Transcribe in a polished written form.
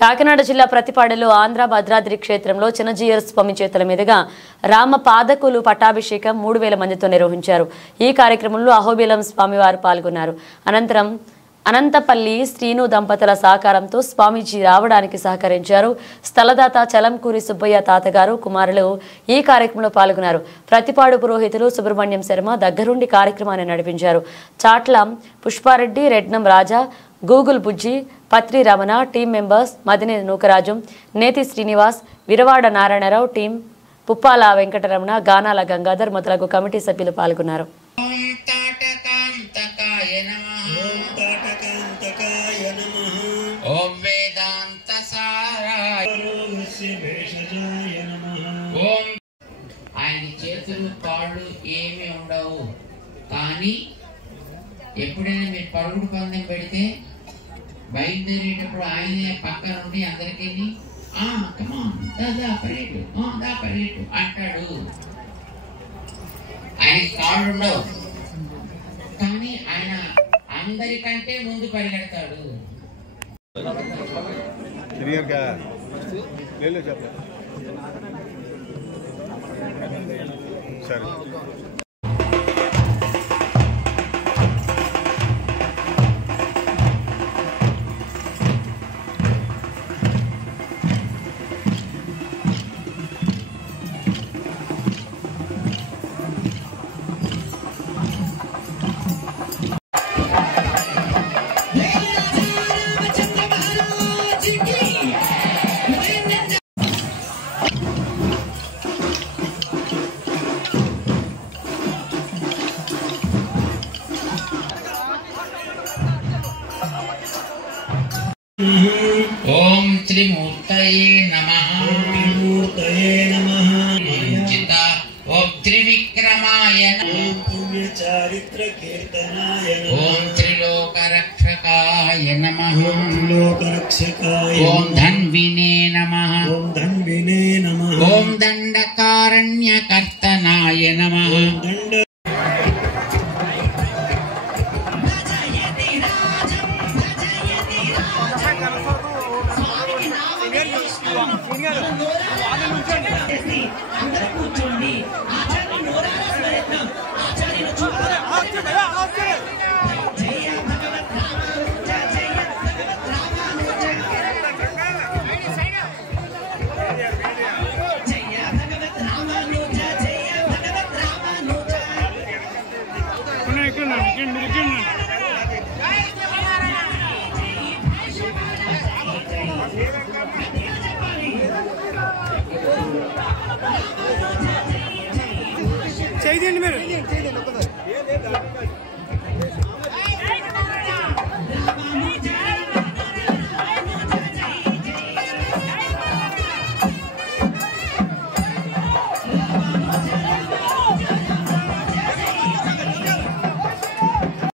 కాకినాడ జిల్లా ప్రతిపాడులో ఆంధ్ర భద్రాద్రి క్షేత్రంలో చిన్నజీయర్ స్వామి చేతుల మీదుగా రామ పాదకులు పట్టాభిషేకం 3000 మందితో నిర్వహించారు. ఈ కార్యక్రమంలో అహోబిలం స్వామివారు పాల్గొన్నారు. అనంతరం అనంతపల్లి శ్రీను దంపతుల సహకారంతో స్వామీజీ రావడానికి సహకరించారు. స్థలదాత చలంకూరి సుబ్బయ్య తాతగారు కుమారులు ఈ కార్యక్రమంలో పాల్గొన్నారు. ప్రతిపాడు పురోహితులు సుబ్రహ్మణ్యం శర్మ దగ్గరుండి కార్యక్రమాన్ని నడిపించారు. చాట్ల పుష్పారెడ్డి, రెడ్నం రాజా, గూగుల్ బుజ్జి, పత్రి రమణ, టీం మెంబర్స్ మదిని నూకరాజు, నేతి శ్రీనివాస్, విరవాడ నారాయణరావు, టీం పుప్పాల వెంకటరమణ, గానాల గంగాధర్ మొదలగు కమిటీ సభ్యులు పాల్గొన్నారు. ఆయన చేతులు కాళ్ళు ఏమి ఉండవు, కానీ ఎప్పుడైనా మీరు పరుగుడు పందెం పెడితే బయలుదేరేటప్పుడు ఆయనే పక్క నుండి అందరికీ పరిగెట్టు అంటాడు. ఆయన కాళ్ళు ఉండవు, కానీ ఆయన అందరికంటే ముందు పరిగెడతాడు. ఓం త్రిమూర్తయే నమః. ఓం త్రివిక్రమాయ నమః. ఓం త్రిలోకరక్షకాయ నమః. ఓం ధన్వినే నమః. ఓం దండకారణ్యకర్తనాయ నమః. चाहिए